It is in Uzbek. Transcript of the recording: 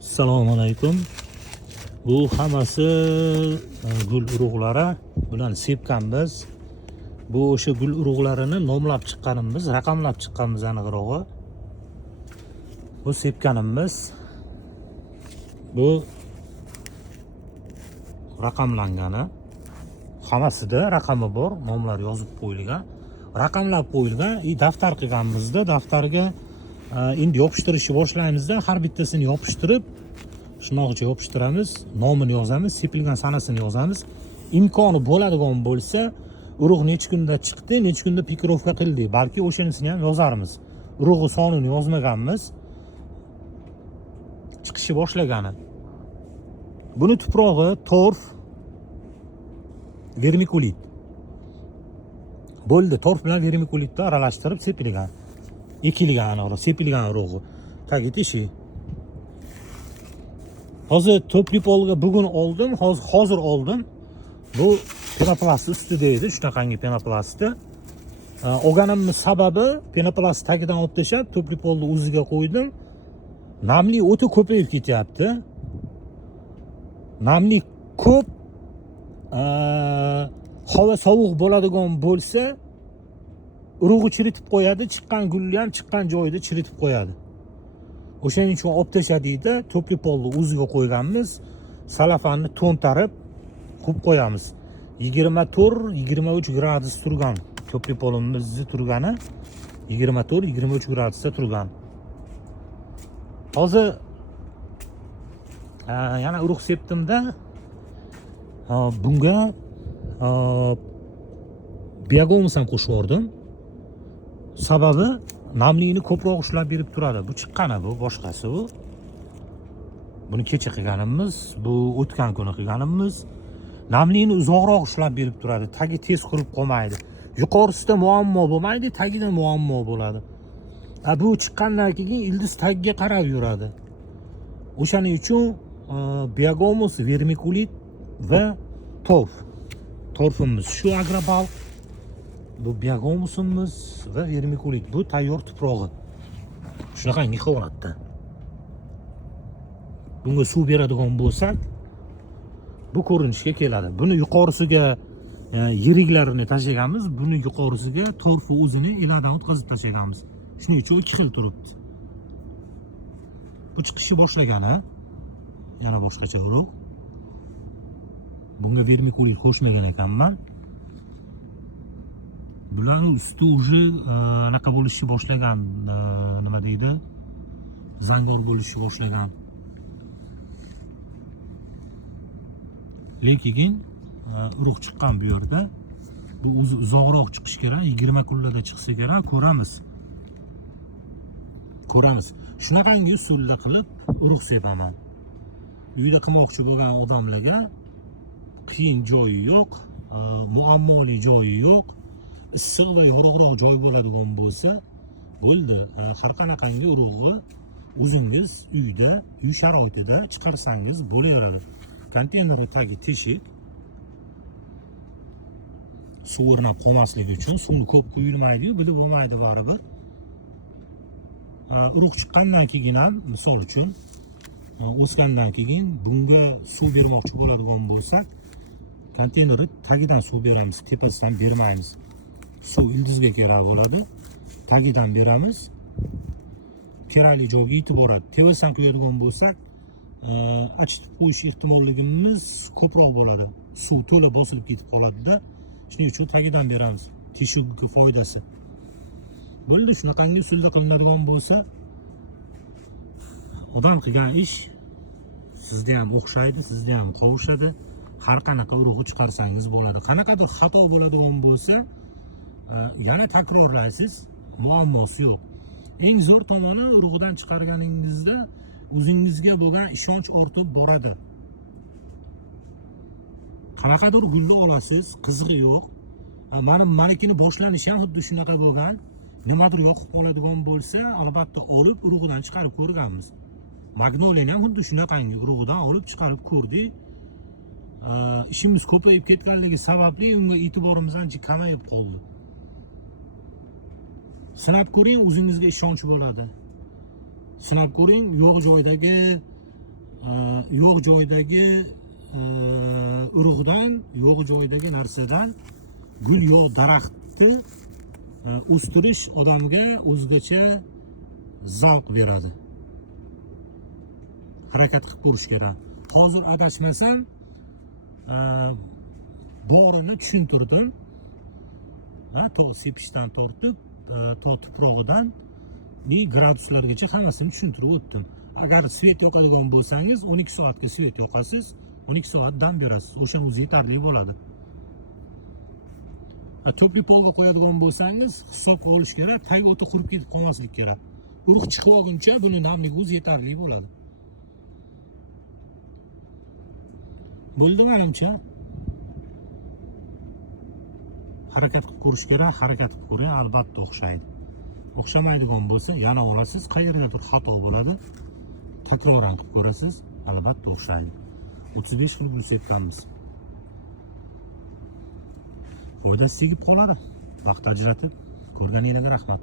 Assalomu alaykum. Bu hammasi gul urug'lari. Bularni sepganmiz. Bu o'sha gul urug'larini nomlab chiqqanimiz, raqamlab chiqqanmiz aniqrog'i. Bu sepganimiz. Bu raqamlangani. Hammasida raqami bor, nomlar yozib qo'yilgan. Raqamlab qo'yilgan, daftar qilganmizda, daftarga endi yopishtirishni boshlaymizda, har bittasini yopishtirib, shunaqcha yopishtiramiz, nomini yozamiz, sepilgan sanasini yozamiz. Imkoni bo'ladigan bo'lsa, urug' necha kunda chiqdi, necha kunda pikirovka qildik, balki o'shanisini ham yozarmiz. Urug'i sonini yozmaganmiz. Chiqishni boshlagani. Buni tuprog'i torf, vermikulit. Bo'ldi, torf bilan vermikulitni aralashtirib sepilgan. Ekilgan aniqroq, sepilgan urug'i. Tagitishi. Hozir to'plipolga bugun oldim, hozir oldim. Bu penoplast ustida edi, shunaqangi penoplasti. Olganimning sababi penoplast tagidan olib tashlab, to'plipolni o'ziga qo'ydim. Namlik o'ta ko'payib ketyapti. Namlik ko'p, havo sovuq bo'ladigan bo'lsa, urug'i chiritib qo'yadi, chiqqan gulni ham chiqqan joyida chiritib qo'yadi. O'shaning uchun olib tashladikda, to'plipolni o'ziga qo'yganmiz, salafanni to'ntarib qo'yib qo'yamiz. 24-23 gradus turgan to'plipolimizni turgani 24-23 gradusda turgan. Hozir yana urug' sepdimda, bunga biogomus ham qo'shib yubordim. Sababi namlikni ko'proq ushlab berib turadi. Bu chiqqani, bu boshqasi bu. Buni kecha qilganimiz, bu o'tgan kuni qilganimiz. Namlikni uzoqroq ushlab berib turadi. Tagi tez qurib qolmaydi. Yuqorisida muammo bo'lmaydi, tagida muammo bo'ladi. Bu chiqqandan keyin ildiz tagiga qarab yuradi. O'shaning uchun biogomus, vermikulit va torf. Torfimiz shu agrobalk. Bu biogomusimiz va vermikulit. Bu tayyor tuprog'i. Shunaqangi holatda. Bunga suv beradigan bo'lsak, bu ko'rinishga keladi. Buni yuqorisiga yiriklarini tashlaganmiz, buni yuqorisiga torfi o'zini iladan o'tkazib tashlaganmiz. Shuning uchun ikki xil turibdi. Bu chiqishni boshlagani, yana boshqacha urug'. Bunga vermikulit qo'shmagan ekanman. Bularning usti уже anaqa bo'lishni boshlagan, nima deydi? Zangor bo'lishni boshlagan. Lekin urug' chiqqan bu yerda. Bu o'zi uzoqroq chiqish kerak, 20 kunlarda chiqsa kerak, ko'ramiz. Shunaqangi usulda qilib urug' sepaman. Uyda qilmoqchi bo'lgan odamlarga qiyin joyi yo'q, muammoli joyi yo'q. Issiq va yorug'roq joy bo'ladigan bo'lsa, bo'ldi. Har qanaqangi urug'ni o'zingiz uyda, uy sharoitida chiqarsangiz bo'laveradi. Konteyner tagi teshik. Suv o'rnab qolmasligi uchun suvni ko'p quyilmaydi-yu, bilib bo'lmaydi baribir. Urug' chiqqandan keyin ham, misol uchun, o'sgandan keyin bunga suv bermoqchi bo'ladigan bo'lsak, konteynerni tagidan suv beramiz, tepasidan bermaymiz. Suv ildizga kerak bo'ladi. Tagidan beramiz. Kerakli joyga yetib boradi. Tepasidan quyadigan bo'lsak, achitib qo'yish ehtimolligimiz ko'proq bo'ladi. Suv to'la bosilib ketib qoladi-da. Shuning uchun tagidan beramiz. Teshikka foydasi. Bo'ldi, shunaqangi usulda qilinadigan bo'lsa, odam qilgan ish sizda ham o'xshaydi, sizda ham qovushadi. Har qanaqa urug'i chiqarsangiz bo'ladi. Qanaqadir xato bo'ladigan bo'lsa, yana takrorlaysiz, muammosi yo'q. Eng zo'r tomoni urug'idan chiqarganingizda o'zingizga bo'lgan ishonch ortib boradi. Qanaqadir gulni olasiz, qizig'i yo'q. Manikini boshlanishi ham xuddi shunaqa bo'lgan. Nimadir yoqib qoladigan bo'lsa, albatta olib urug'idan chiqarib ko'rganmiz. Magnoliyani ham xuddi shunaqangi urug'idan olib chiqarib ko'rdik. Ishimiz ko'payib ketganligi sababli unga e'tiborimiz ancha kamayib qoldi. Sinab ko'ring, o'zingizga ishonch bo'ladi. Sinab ko'ring, yo'q joydagi yo'q joydagi urug'dan, yo'q joydagi narsadan gul yo'q daraxtni o'stirish odamga o'zgacha zavq beradi. Harakat qilib ko'rish kerak. Hozir adashmasam borini tushuntirdim. To sepishdan tortib, to tuprog'idan graduslargacha hammasini tushuntirib o'tdim. Agar svet yoqadigan bo'lsangiz, 12 soatga svet yoqasiz, 12 soat dam berasiz. O'sha o'zi yetarli bo'ladi. To'pli polga qo'yadigan bo'lsangiz, hisobga olish kerak, tagi o'ta qurib ketib qolmaslik kerak. Urug' chiqib olguncha buni namligi o'zi yetarli bo'ladi. Bo'ldi menimcha. Harakat qilib ko'rish kerak, harakat qilib ko'ring, albatta o'xshaydi. O'xshamaydigan bo'lsa, yana olasiz, qayerdadir xato bo'ladi. Takroran qilib ko'rasiz, albatta o'xshaydi. 35 xil gul sepganmiz. Foydasi tegib qoladi. Vaqt ajratib ko'rganingizga rahmat.